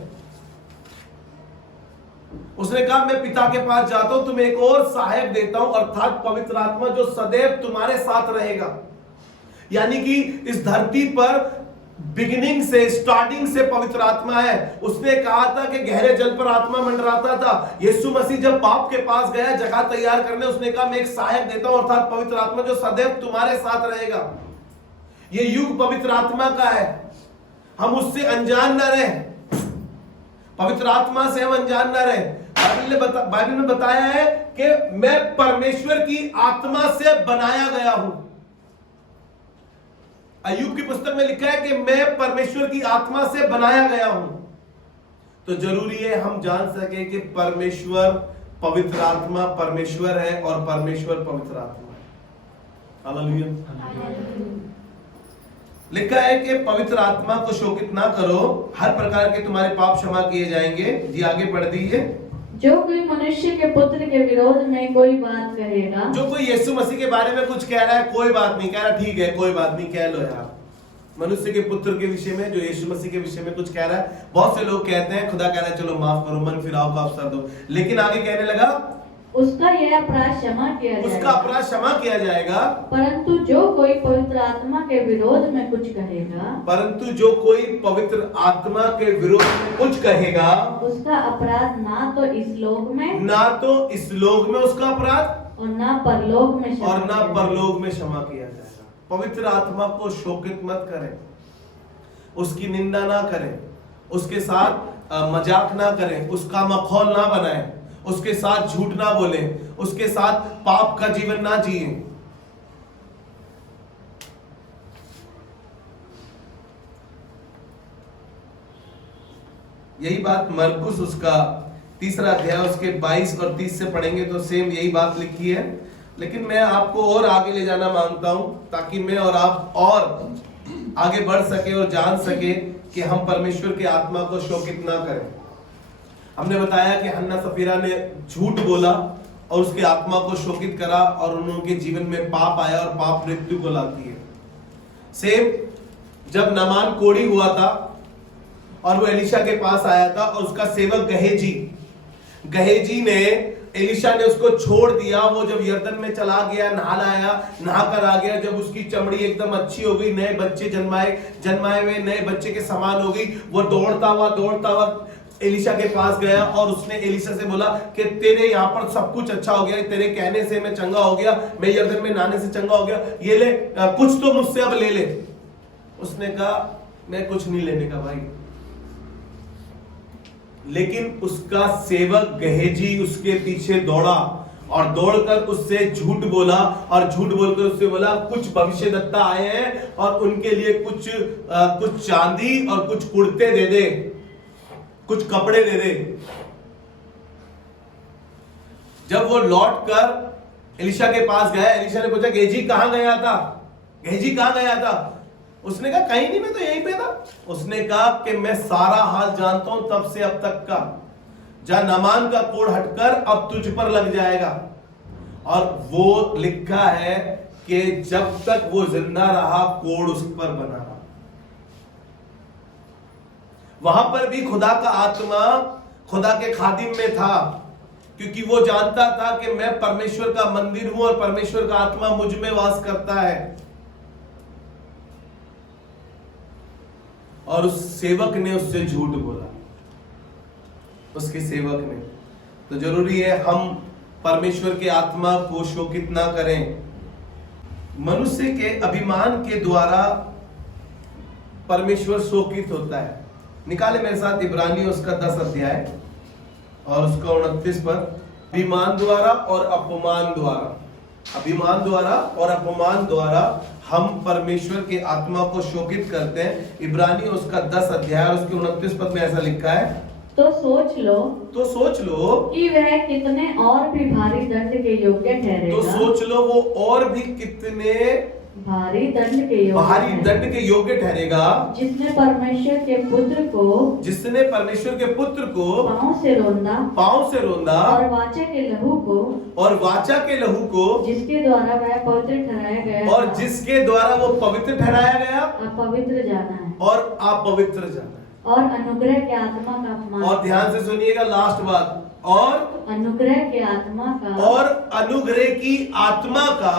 उसने कहा मैं पिता के पास जाता हूं, तुम्हें एक और सहायक देता हूं, अर्थात पवित्र आत्मा जो सदैव तुम्हारे साथ रहेगा। यानी कि इस धरती पर बिगिनिंग से, स्टार्टिंग से पवित्र आत्मा है। उसने कहा था कि गहरे जल पर आत्मा मंडराता था। यीशु मसीह जब बाप के पास गया जगह तैयार करने, उसने कहा मैं एक सहायक देता हूं, अर्थात पवित्र आत्मा जो सदैव तुम्हारे साथ रहेगा। ये युग पवित्र आत्मा का है, हम उससे अनजान न रहे, पवित्र आत्मा से हम अनजान न रहे। बाइबल में बताया है कि मैं परमेश्वर की आत्मा से बनाया गया हूं। अय्यूब की पुस्तक में लिखा है कि मैं परमेश्वर की आत्मा से बनाया गया हूं। तो जरूरी है हम जान सके कि परमेश्वर पवित्र आत्मा परमेश्वर है और परमेश्वर पवित्र आत्मा है। हालेलुया। लिखा है कि पवित्र आत्मा को शोकित ना करो, हर प्रकार के तुम्हारे पाप क्षमा किए जाएंगे। जी आगे पढ़ दीजिए। जो कोई मनुष्य के पुत्र के विरोध में कोई बात कहेगा, जो कोई यीशु मसीह के बारे में कुछ कह रहा है, कोई बात नहीं कह रहा, ठीक है कोई बात नहीं कह लो यार। मनुष्य के पुत्र के विषय में, जो यीशु मसीह के विषय में कुछ कह रहा है, बहुत से लोग कहते हैं खुदा कह रहा है चलो माफ करो, मन फिराव का अवसर दो, लेकिन आगे कहने लगा उसका यह अपराध क्षमा किया जाएगा, उसका अपराध क्षमा किया जाएगा। परंतु जो कोई पवित्र आत्मा के विरोध में कुछ कहेगा, परंतु जो कोई पवित्र आत्मा के विरोध में कुछ कहेगा, उसका अपराध ना तो इस लोक में उसका अपराध और ना परलोक में क्षमा किया जाएगा। पवित्र आत्मा को शोकित मत करें, उसकी निंदा ना करें, उसके साथ मजाक ना करें, उसका मखौल ना बनाएं, उसके साथ झूठ ना बोलें, उसके साथ पाप का जीवन ना जिए। यही बात मरकुस उसका 3 अध्याय उसके 22 और 30 से पढ़ेंगे तो सेम यही बात लिखी है, लेकिन मैं आपको और आगे ले जाना मांगता हूं ताकि मैं और आप और आगे बढ़ सके और जान सके कि हम परमेश्वर की आत्मा को शोकित ना करें। हमने बताया कि हन्ना सफीरा ने झूठ बोला और उसकी आत्मा को शोकित करा और उनके जीवन में पाप आया और पाप मृत्यु को लाती है। सेम जब नामान कोढ़ी हुआ था और वो एलीशा के पास आया था और उसका सेवक गहेजी ने एलीशा ने उसको छोड़ दिया। वो जब यर्दन में चला गया, नहा कर आ गया, जब उसकी चमड़ी एकदम अच्छी हो गई, नए बच्चे जन्माए हुए नए बच्चे के समान हो गई, वो दौड़ता हुआ एलीशा के पास गया और उसने एलीशा से बोला कि तेरे यहाँ पर सब कुछ अच्छा हो गया, तेरे कहने से मैं चंगा हो गया, मैं यर्दन में नहाने से चंगा हो गया, ये ले कुछ तो मुझसे अब ले ले। उसने कहा मैं कुछ नहीं लेने का भाई। लेकिन उसका सेवक गहेजी उसके पीछे दौड़ा और दौड़कर उससे झूठ बोला और झूठ बोलकर उससे बोला कुछ भविष्यद्वक्ता आए हैं और उनके लिए कुछ चांदी और कुछ कुर्ते दे दे, कुछ कपड़े दे दे। जब वो लौट कर एलीशा के पास गया, एलीशा ने पूछा गेहजी कहां गया था, गेहजी कहां गया था? उसने कहा कहीं नहीं, मैं तो यहीं पे था। उसने कहा कि मैं सारा हाल जानता हूं तब से अब तक का, जा नामान का कोढ़ हटकर अब तुझ पर लग जाएगा। और वो लिखा है कि जब तक वो जिंदा रहा कोढ़ उस पर बना रहा। वहां पर भी खुदा का आत्मा खुदा के खादिम में था, क्योंकि वो जानता था कि मैं परमेश्वर का मंदिर हूं और परमेश्वर का आत्मा मुझ में वास करता है। और उस सेवक ने उससे झूठ बोला, उसके सेवक ने। तो जरूरी है हम परमेश्वर के आत्मा को शोकित ना करें। मनुष्य के अभिमान के द्वारा परमेश्वर शोकित होता है। निकाले मेरे साथ इब्रानी उसका 10 अध्याय और उसका 29 पर। अभिमान द्वारा और अपमान द्वारा, अभिमान द्वारा और अपमान द्वारा हम परमेश्वर के आत्मा को शोकित करते हैं। इब्रानी उसका 10 अध्याय और उसके 29 पद में ऐसा लिखा है, तो सोच लो कि वह कितने और भी भारी दंड के योग्य ठहरेगा। तो सोच लो वो और भी कितने भारी दंड के योग्य ठहरेगा, जिसने परमेश्वर के पुत्र को पांव से रोंदा और वाचा के लहू को जिसके द्वारा वह पवित्र ठहराया गया और जिसके द्वारा वो पवित्र ठहराया गया अपवित्र जाना है और अपवित्र जाना है। और अनुग्रह के आत्मा का अपमान। और ध्यान से सुनिएगा लास्ट बात, और अनुग्रह के आत्मा का और अनुग्रह की आत्मा का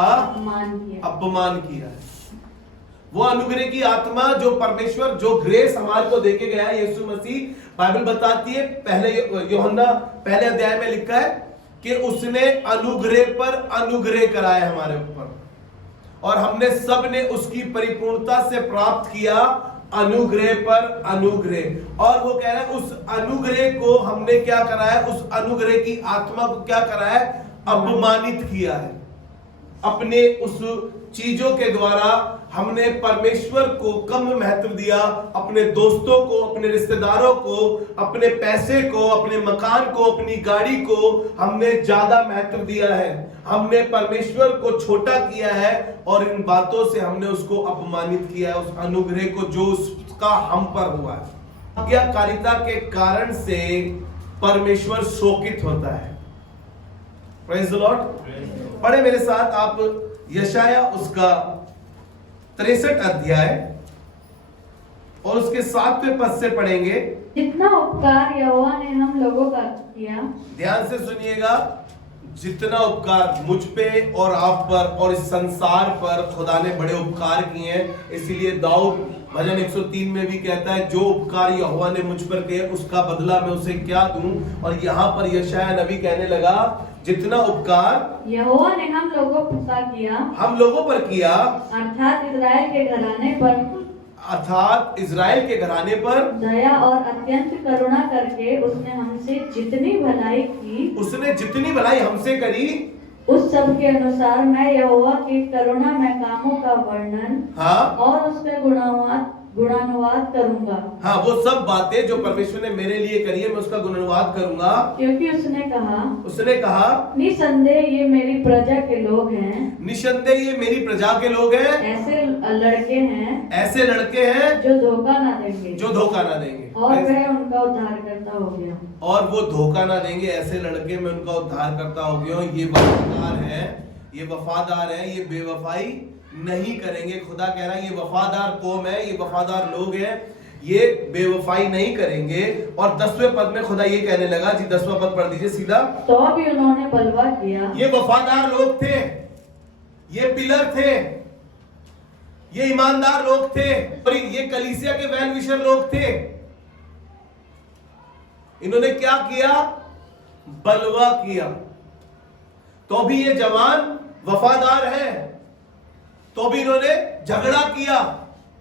अपमान किया है। वो अनुग्रह की आत्मा जो परमेश्वर, जो ग्रेस हमारे को देके गया है, यीशु मसीह, बाइबल बताती है पहले यूहन्ना पहले अध्याय में लिखा है कि उसने अनुग्रह पर अनुग्रह कराया हमारे ऊपर, और हमने सब ने उसकी परिपूर्णता से प्राप्त किया अनुग्रह पर अनुग्रह। और वो कह रहा है उस अनुग्रह को हमने क्या करा है, उस अनुग्रह की आत्मा को क्या करा है, अपमानित किया है। अपने उस चीजों के द्वारा हमने परमेश्वर को कम महत्व दिया, अपने दोस्तों को, अपने रिश्तेदारों को, अपने पैसे को, अपने मकान को, अपनी गाड़ी को हमने ज्यादा महत्व दिया है। हमने परमेश्वर को छोटा किया है और इन बातों से हमने उसको अपमानित किया है, उस अनुग्रह को जो उसका हम पर हुआ है। आज्ञाकारिता के कारण से परमेश्वर शोकित होता है। Praise the Lord. पढ़े मेरे साथ आप यशाया उसका 63 अध्याय और उसके 7वें पद से पढ़ेंगे। जितना उपकार यहोवा ने हम लोगों का किया, ध्यान से सुनिएगा, जितना उपकार मुझ पे और आप पर और इस संसार पर खुदा ने बड़े उपकार किए हैं। इसीलिए दाऊद भजन 103 में भी कहता है, जो उपकार यहोवा ने मुझ पर किए उसका बदला मैं उसे क्या दूं। और यहाँ पर यशायाह नबी कहने लगा, जितना उपकार यहोवा ने हम लोगों पर किया, हम लोगों पर किया, अर्थात इस्राएल के घराने पर, अर्थात इज़राइल के घराने पर दया और अत्यंत करुणा करके उसने हमसे जितनी भलाई की, उसने जितनी भलाई हमसे करी, उस सब के अनुसार मैं यहोवा की करुणा में कामों का वर्णन हाँ और उसका गुणानुवाद करूंगा। हाँ, वो सब बातें जो परमेश्वर ने मेरे लिए करी है मैं उसका गुणानुवाद करूंगा। क्योंकि उसने कहा निसंदेह ये मेरी प्रजा के लोग हैं, निसंदेह ये मेरी प्रजा के लोग हैं, ऐसे लड़के हैं जो धोखा ना देंगे, और वह उनका उद्धारकर्ता हो गया। और वो धोखा ना देंगे, ऐसे लड़के में उनका उद्धारकर्ता हो गया। ये वफादार है, ये बेवफाई नहीं करेंगे। खुदा कह रहा है ये वफादार कौम है, ये वफादार लोग हैं, ये बेवफाई नहीं करेंगे। और 10वें पद में खुदा ये कहने लगा, जी 10वां पद पढ़ दीजिए सीधा। तो भी उन्होंने बलवा किया। ये वफादार लोग थे, ये पिलर थे, ये ईमानदार लोग थे, और ये कलीसिया के वेल विशर लोग थे। इन्होंने क्या किया? बलवा किया। तो भी ये जवान वफादार है, तो भी इन्होंने झगड़ा किया,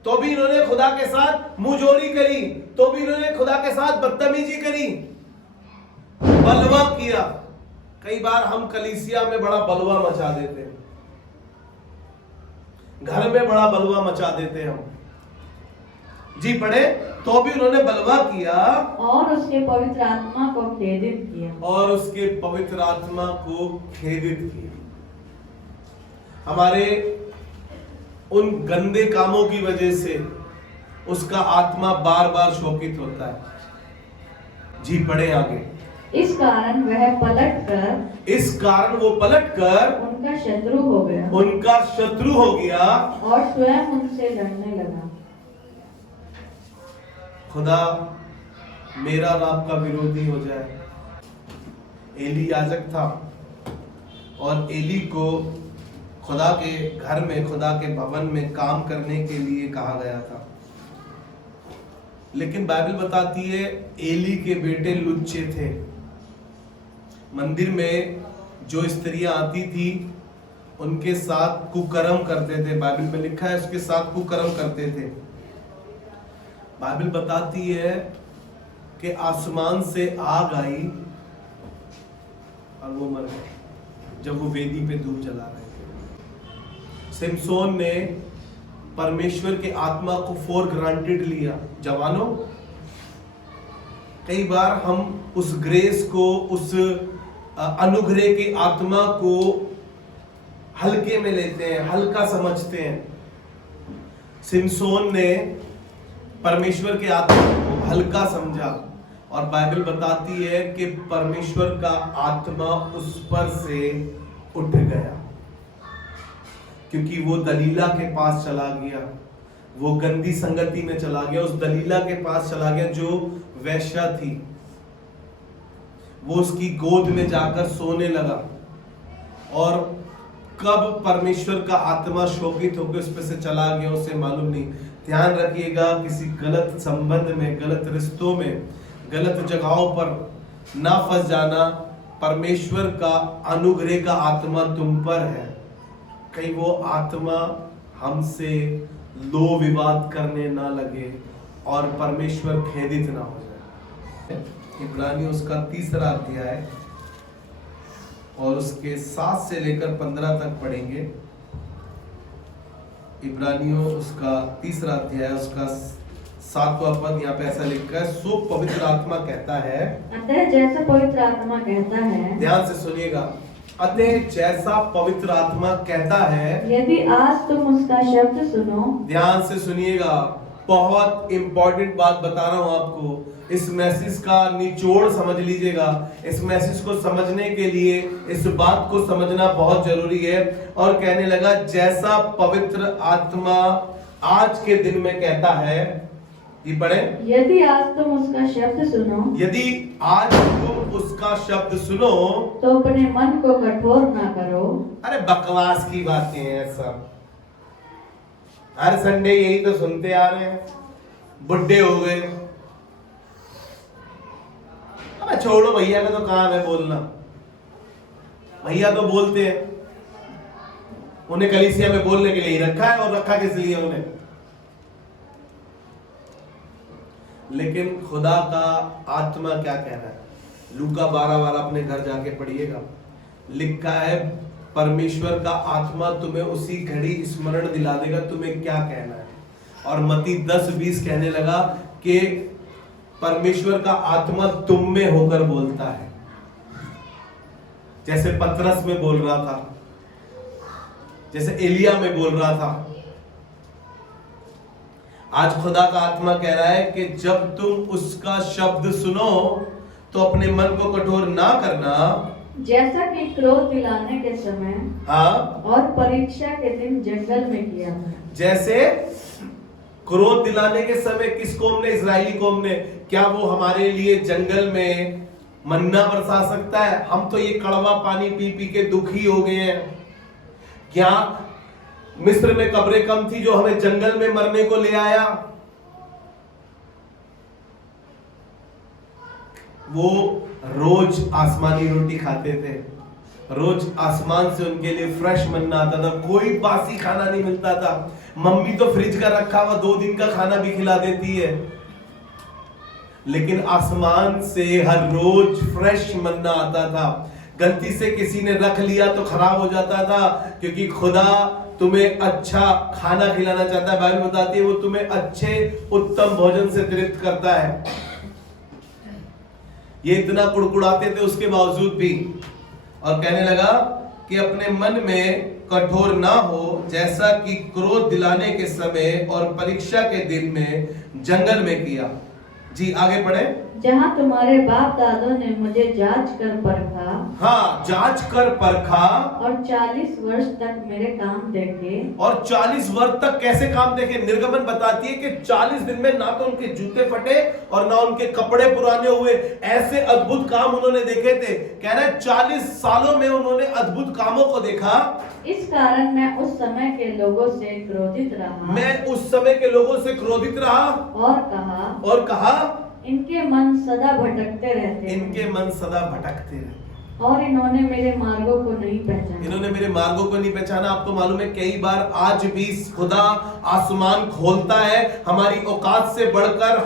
तो भी इन्होंने खुदा के साथ मुंहजोरी करी, तो भी इन्होंने खुदा के साथ बदतमीजी करी, बलवा किया। कई बार हम कलीसिया में बड़ा बलवा मचा देते हैं, घर में बड़ा बलवा मचा देते हैं हम। जी पढ़े, तो भी उन्होंने बलवा किया और उसके पवित्र आत्मा को खेदित किया, और उसके पवित्र आत्मा को खेदित किया। हमारे उन गंदे कामों की वजह से उसका आत्मा बार बार शोकित होता है। जी पढ़े आगे। इस कारण वो पलटकर उनका शत्रु हो गया और स्वयं उनसे लड़ने लगा। खुदा मेरा और आपका विरोधी हो जाए। एली याजक था और एली को खुदा के घर में, खुदा के भवन में काम करने के लिए कहा गया था। लेकिन बाइबल बताती है एली के बेटे लुच्चे थे। मंदिर में जो स्त्रियां आती थी उनके साथ कुकर्म करते थे। बाइबल में लिखा है उसके साथ कुकर्म करते थे। बाइबल बताती है कि आसमान से आग आई और वो मर गए जब वो वेदी पे धूप जला रहे थे। सिमसोन ने परमेश्वर के आत्मा को फॉर ग्रांटेड लिया। जवानों, कई बार हम उस ग्रेस को, उस अनुग्रह की आत्मा को हल्के में लेते हैं, हल्का समझते हैं। सिमसोन ने परमेश्वर के आत्मा को हल्का समझा और बाइबल बताती है कि परमेश्वर का आत्मा उस पर से उठ गया, क्योंकि वो दलीला के पास चला गया, वो गंदी संगति में चला गया, उस दलीला के पास चला गया जो वैश्या थी। वो उसकी गोद में जाकर सोने लगा और कब परमेश्वर का आत्मा शोकित होकर उस पर से चला गया उसे मालूम नहीं। ध्यान रखिएगा, किसी गलत संबंध में, गलत रिश्तों में, गलत जगहों पर ना फंस जाना। परमेश्वर का अनुग्रह का आत्मा तुम पर है, कहीं वो आत्मा हमसे लो विवाद करने ना लगे और परमेश्वर खेदित ना हो जाए। इब्रानियों उसका 3रा अध्याय और उसके 7 से लेकर 15 तक पढ़ेंगे। इब्रानियों उसका 3रा अध्याय उसका 7वां पद, यहाँ पे ऐसा लिखा है, सो पवित्र आत्मा कहता है, अतः जैसा पवित्र आत्मा कहता है, ध्यान से सुनिएगा, अतः जैसा पवित्र आत्मा कहता है, यदि आज तुम उसका शब्द सुनो। ध्यान से सुनिएगा, बहुत इंपॉर्टेंट बात बता रहा हूं आपको। इस मैसेज का निचोड़ समझ लीजिएगा। इस मैसेज को समझने के लिए इस बात को समझना बहुत जरूरी है। और कहने लगा, जैसा पवित्र आत्मा आज के दिन में कहता है, ये पढ़े, यदि आज तुम उसका शब्द सुनो, यदि आज तुम उसका शब्द सुनो, तो अपने मन को कठोर ना करो। अरे बकवास की बातें हैं सब। हर संडे यही तो सुनते आ रहे हैं, बुड्ढे हो गए। अबे छोड़ो, भैया का तो काम है बोलना, भैया तो बोलते हैं, उन्हें कलीसिया में बोलने के लिए ही रखा है, और रखा किस लिए उन्हें। लेकिन खुदा का आत्मा क्या कह रहा है? लूका 12 अपने घर जाके पढ़िएगा, लिखा है परमेश्वर का आत्मा तुम्हें उसी घड़ी स्मरण दिला देगा तुम्हें क्या कहना है। और मत्ती 10:20 कहने लगा कि परमेश्वर का आत्मा तुम में होकर बोलता है, जैसे पतरस में बोल रहा था, जैसे एलिया में बोल रहा था। आज खुदा का आत्मा कह रहा है कि जब तुम उसका शब्द सुनो तो अपने मन को कठोर ना करना, जैसा कि क्रोध दिलाने के समय हाँ, और परीक्षा के दिन जंगल में किया था। जैसे क्रोध दिलाने के समय किस कौम ने? इजरायली कौम ने। क्या वो हमारे लिए जंगल में मन्ना बरसा सकता है? हम तो ये कड़वा पानी पी पी के दुखी हो गए हैं। क्या मिस्र में कब्रें कम थी जो हमें जंगल में मरने को ले आया? वो रोज आसमानी रोटी खाते थे, रोज आसमान से उनके लिए फ्रेश मन्ना आता था, कोई बासी खाना नहीं मिलता था। मम्मी तो फ्रिज का रखा हुआ 2 दिन का खाना भी खिला देती है, लेकिन आसमान से हर रोज फ्रेश मन्ना आता था। गलती से किसी ने रख लिया तो खराब हो जाता था, क्योंकि खुदा तुम्हें अच्छा खाना खिलाना चाहता है। बाइबल बताती है वो तुम्हें अच्छे उत्तम भोजन से तृप्त करता है। ये इतना कुड़कुड़ाते थे उसके बावजूद भी, और कहने लगा कि अपने मन में कठोर ना हो, जैसा कि क्रोध दिलाने के समय और परीक्षा के दिन में जंगल में किया। जी आगे पढ़े। जहाँ तुम्हारे बाप दादों ने मुझे जांच कर परखा, हाँ, जांच कर परखा, और 40 वर्ष तक मेरे काम देखे। और 40 वर्ष तक कैसे काम देखे? निर्गमन बताती है कि 40 दिन में ना तो उनके जूते फटे और ना उनके कपड़े पुराने हुए। ऐसे अद्भुत काम उन्होंने देखे थे। कह रहे 40 सालों में उन्होंने अद्भुत कामों को देखा। इस कारण मैं उस समय के लोगों से क्रोधित रहा। मैं उस समय के लोगों से क्रोधित रहा और कहा इनके मन सदा भटकते रहते हैं। इनके मन सदा भटकते रहते हैं। और इन्होंने मेरे मार्गों को नहीं पहचाना। इन्होंने मेरे मार्गों को नहीं पहचाना। आपको मालूम है कई बार आज भी खुदा आसमान खोलता है, हमारी औकात से बढ़कर,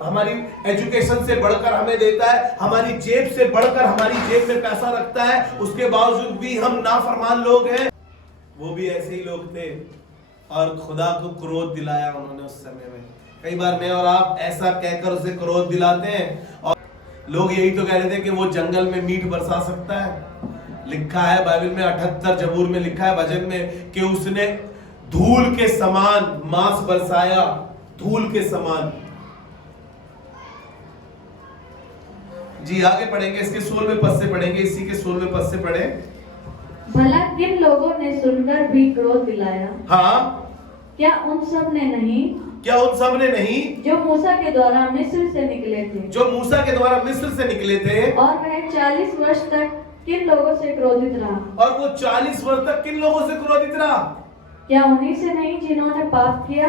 हमारी एजुकेशन से बढ़कर हमें देता है, हमारी जेब से बढ़कर हमारी जेब में पैसा रखता है, उसके बावजूद भी हम नाफरमान लोग हैं। वो भी ऐसे ही लोग थे और खुदा को क्रोध दिलाया उन्होंने उस समय में। कई बार मैं और आप ऐसा कहकर उसे क्रोध दिलाते हैं, और लोग यही तो कह रहे थे कि वो जंगल में मीट बरसा सकता है। लिखा है बाइबल में 78 जबूर में लिखा है भजन में कि उसने धूल के समान मांस बरसाया, धूल के समान। जी आगे पढ़ेंगे, इसके 16वें पद से पढ़ेंगे, इसी के 16वें पद से पढ़े। भला किन लोगों ने सुनकर भी क्रोध दिलाया? हाँ, क्या उन सब ने नहीं जो मूसा के द्वारा मिस्र से निकले थे? जो मूसा के द्वारा मिस्र से निकले थे। और वह 40 वर्ष तक किन लोगों से क्रोधित रहा? और वो 40 वर्ष तक किन लोगों से क्रोधित रहा? क्या उन्हीं से नहीं जिन्होंने पाप किया?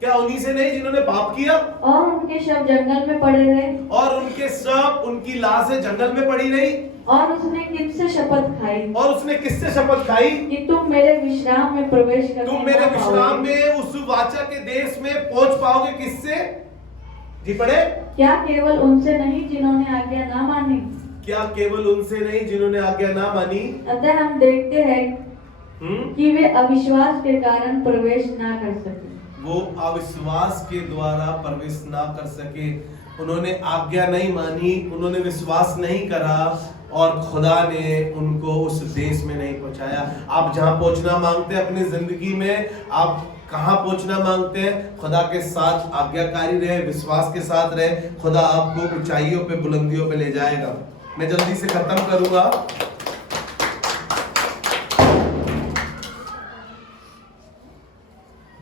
क्या उन्हीं से नहीं जिन्होंने पाप किया? और उनके शव जंगल में पड़े रहे। और उनके शव, उनकी लाशें जंगल में पड़ी रही। और उसने किससे शपथ खाई? और उसने किससे शपथ खाई? कि तुम मेरे विश्राम में प्रवेश करने तुम मेरे विश्राम में उस वाचा के देश में पहुंच पाओगे। किससे? जी पढ़े। क्या केवल उनसे नहीं जिन्होंने आज्ञा ना मानी? क्या केवल उनसे नहीं जिन्होंने आज्ञा ना मानी? अतः हम देखते हैं कि वे अविश्वास के कारण प्रवेश ना कर सके। वो अविश्वास के द्वारा प्रवेश ना कर सके। उन्होंने आज्ञा नहीं मानी, उन्होंने विश्वास नहीं करा, और खुदा ने उनको उस देश में नहीं पहुंचाया। आप जहां पहुंचना मांगते हैं अपनी जिंदगी में, आप कहां पहुंचना मांगते हैं? खुदा के साथ आज्ञाकारी रहे, विश्वास के साथ रहे, खुदा आपको ऊंचाइयों पे, बुलंदियों पे ले जाएगा। मैं जल्दी से खत्म करूंगा।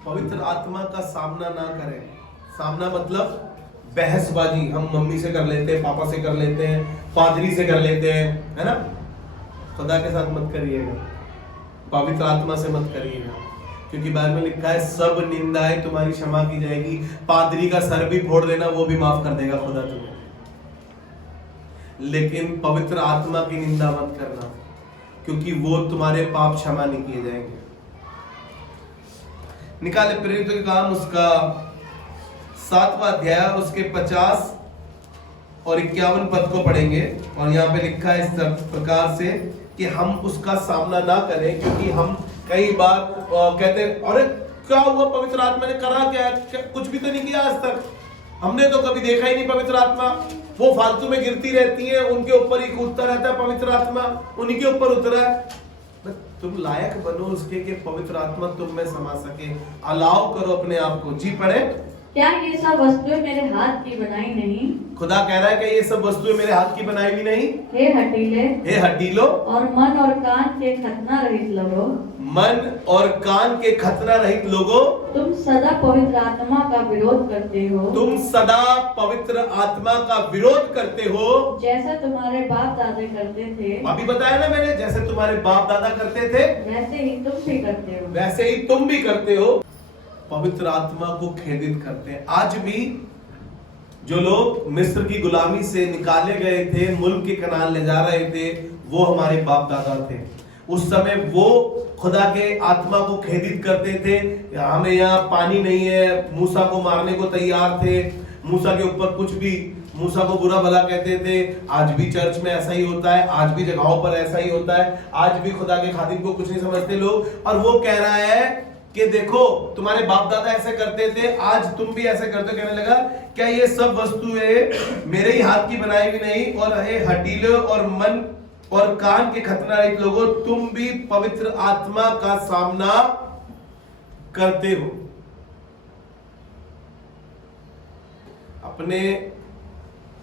पवित्र आत्मा का सामना ना करें। सामना मतलब बहसबाजी हम मम्मी से कर लेते हैं, पापा से कर लेते हैं, पादरी से कर लेते हैं, है ना? खुदा के साथ मत करिएगा, पवित्र आत्मा से मत करिएगा। क्योंकि बाइबल में लिखा है सब निंदाएं तुम्हारी क्षमा की जाएगी। पादरी का सर भी फोड़ देना, वो भी माफ कर देगा खुदा तुम्हें। लेकिन पवित्र आत्मा की निंदा मत करना, क्योंकि वो तुम्हारे पाप क्षमा नहीं किए जाएंगे। निकाले प्रेरितों के काम उसका 7वां अध्याय उसके 50 और 51 पद को पढ़ेंगे। और यहाँ पे लिखा है इस प्रकार से कि हम उसका सामना ना करें, क्योंकि हम कई बार कहते हैं अरे क्या हुआ, पवित्र आत्मा ने करा क्या, कुछ भी तो नहीं किया आज तक, हमने तो कभी देखा ही नहीं पवित्र आत्मा, वो फालतू में गिरती रहती है, उनके ऊपर ही कूदता रहता है पवित्र आत्मा, उन्हीं के ऊपर उतरा है। तुम लायक बनो उसके कि पवित्र आत्मा तुम में समा सके। अलाउ करो अपने आप को। जी पढ़े। क्या ये सब वस्तुएं मेरे हाथ की बनाई नहीं? खुदा कह रहा है कि ये सब वस्तुएं मेरे हाथ की बनाई हुई नहीं। हे हठीले और मन और कान के खतना रहित लोगों, मन और कान के खतना रहित लोगों, तुम सदा पवित्र आत्मा का विरोध करते हो। तुम सदा पवित्र आत्मा का विरोध करते हो, जैसे तुम्हारे बाप दादा करते थे। अभी बताया ना मैंने, जैसे तुम्हारे बाप दादा करते थे वैसे ही तुम भी करते हो। वैसे ही तुम भी करते हो। पवित्र आत्मा को खेदित करते हैं। आज भी जो लोग मिस्र की गुलामी से निकाले गए थे, मुल्क के कनान ले जा रहे थे, वो हमारे बाप दादा थे। उस समय वो खुदा के आत्मा को खेदित करते थे। हमें यहाँ पानी नहीं है, मूसा को मारने को तैयार थे, मूसा के ऊपर कुछ भी, मूसा को बुरा भला कहते थे। आज भी चर्च में ऐसा ही होता है, आज भी जगहों पर ऐसा ही होता है, आज भी खुदा के खादिम को कुछ नहीं समझते लोग। और वो कह रहा है कि देखो तुम्हारे बाप दादा ऐसे करते थे, आज तुम भी ऐसे करते हो। कहने लगा क्या ये सब वस्तुएं मेरे ही हाथ की बनाई हुई नहीं? और हे हठीले और मन और कान के खतना रहित लोगों, तुम भी पवित्र आत्मा का सामना करते हो। अपने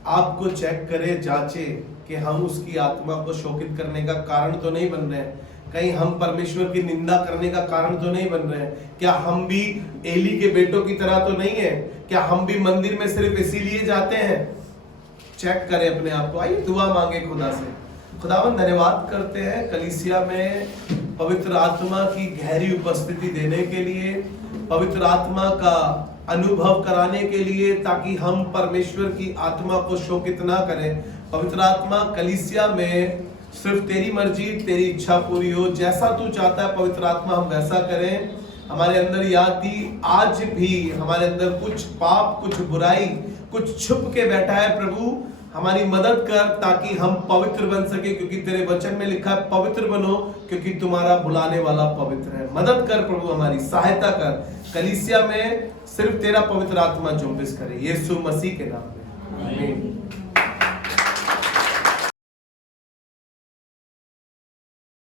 आप को चेक करें, जांचे कि हम उसकी आत्मा को शोकित करने का कारण तो नहीं बन रहे हैं, कहीं हम परमेश्वर की निंदा करने का कारण तो नहीं बन रहे हैं। क्या हम भी एली के बेटों की तरह तो नहीं है? क्या हम भी मंदिर में सिर्फ इसीलिए जाते हैं? चेक करें अपने आप को। आइए दुआ मांगे खुदा से। खुदावन धन्यवाद करते हैं कलीसिया में पवित्र आत्मा की गहरी उपस्थिति देने के लिए, पवित्र आत्मा का अनुभव कराने के लिए, ताकि हम परमेश्वर की आत्मा को शोकित ना करें। पवित्र आत्मा कलीसिया में सिर्फ तेरी मर्जी, तेरी इच्छा पूरी हो, जैसा तू चाहता है पवित्र आत्मा हम वैसा करें। हमारे अंदर याद दी, आज भी हमारे अंदर कुछ पाप, कुछ बुराई, कुछ छुप के बैठा है प्रभु, हमारी मदद कर ताकि हम पवित्र बन सके, क्योंकि तेरे वचन में लिखा है पवित्र बनो क्योंकि तुम्हारा बुलाने वाला पवित्र है। मदद कर प्रभु, हमारी सहायता कर। कलीसिया में सिर्फ तेरा पवित्र आत्मा जुम्बिश करे, यीशु मसीह के नाम में आमीन।